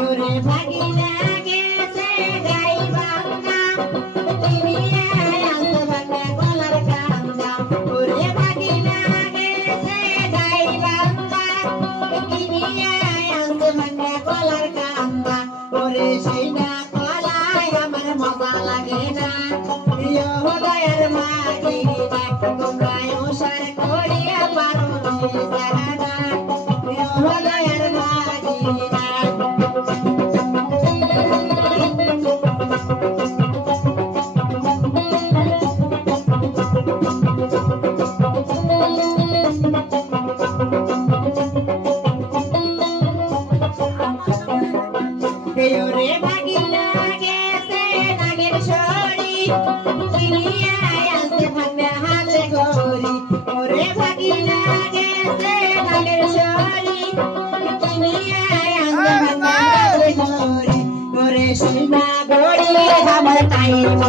ওরে ভাগিনা গেছে গাই বাংলা তিনি আনতে ভাঙা গলার কান্দা ওরে ভাগিনা গেছে গাই বাংলা তিনি আনতে ভাঙা গলার কান্দা ওরে সেই না কলায় আমার মজা লাগে না হৃদয়ের মাগিনা তোমরা ওসার করিয়া পারো জাহানা হৃদয়ের মাগিনা ওরে ভাগিনা গেছে নাগের ছড়ি চিনিয়া আনতে ভাঙা হাতে গড়ি ওরে ভাগিনা গেছে নাগের ছড়ি চিনিয়া আনতে ভাঙা হাতে গড়ি ওরে সোনা গড়ি আমার টাইম